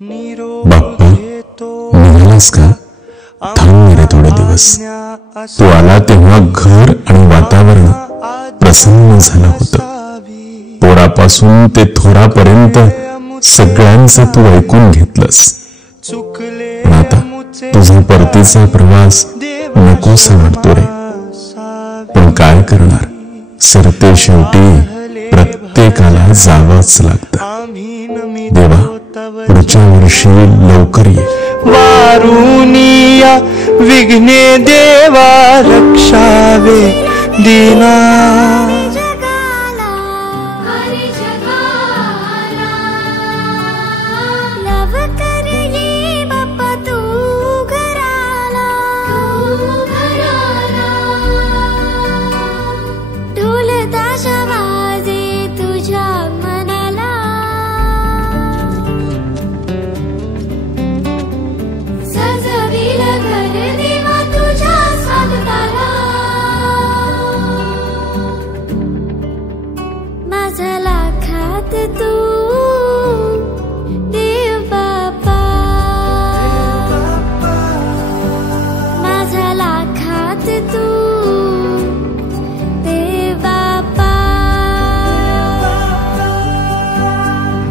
बाप्पा निघालास का? थांब रे थोडे दिवस. तू आला तेव्हा घर आणि वातावरण प्रसन्न झालं होतं. पोरापासून ते थोरापर्यंत सगळ्यांचं तू ऐकून घेतलंस. पण आता तुझा परतीचा प्रवास नकोसा वाटतो रे. पण काय करणार, सरते शेवटी प्रत्येकाला जावंच लागतं. देवा, पुढच्या वर्षी लवकर ये. वारुनिया विघ्ने देवा रक्षावे दीना.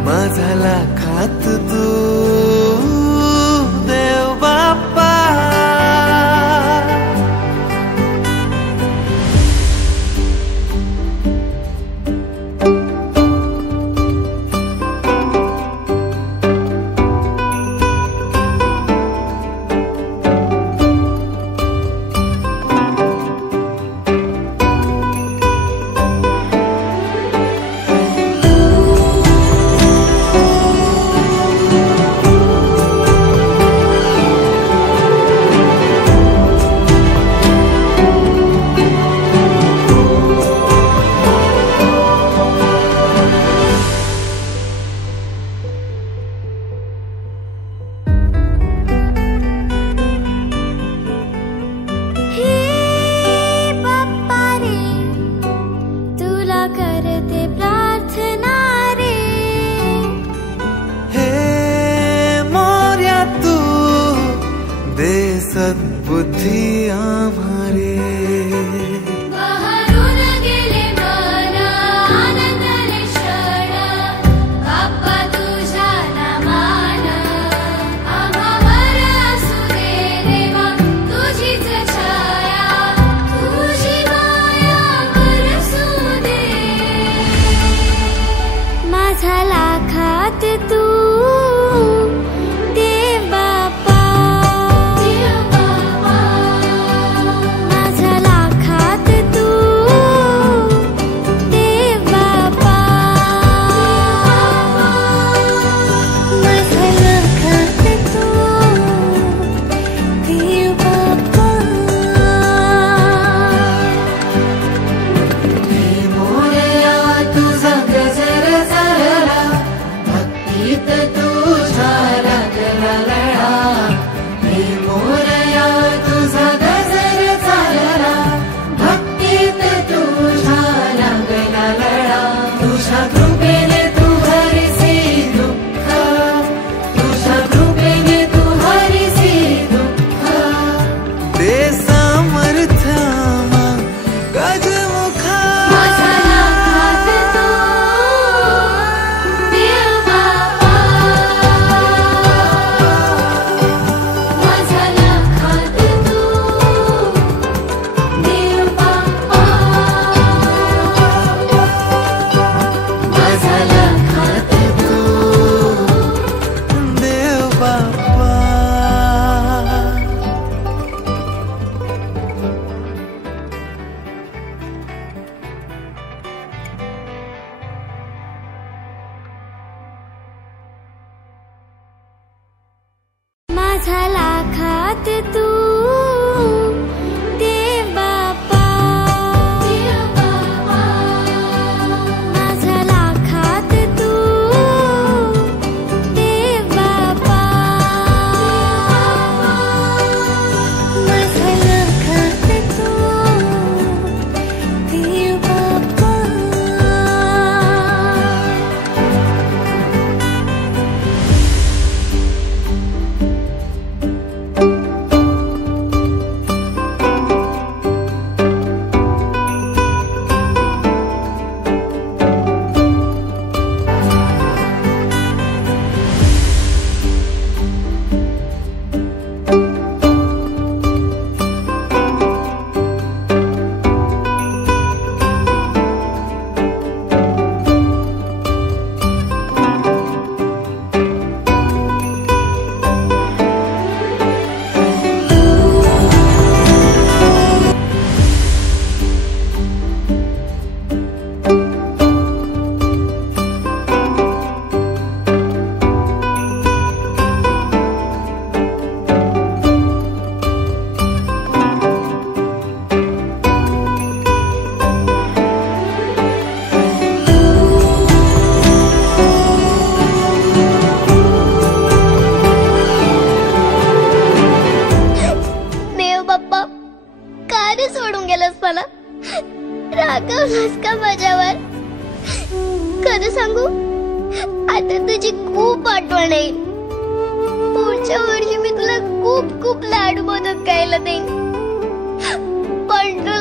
माझा खात तू देव बाप्पा. सद्बुद्धी आम्हारे बहरून गेले मन आनंदले क्षण. बाप्पा तुझ्या नामान आम्हावर असू दे देवा तुझीच छाया. तुझी माया बरसू दे. माझा लाखात तू माझा लाखात तू देव बाप्पा. माझा लाखात तू देव बाप्पा. माझा लाखात तू देव बाप्पा. माझ्यावर. खरं सांगू, आता तुझी खूप आठवण येईल. पुढच्या वर्षी मी तुला खूप खूप लाडू मोदक खायला देईन. पण तू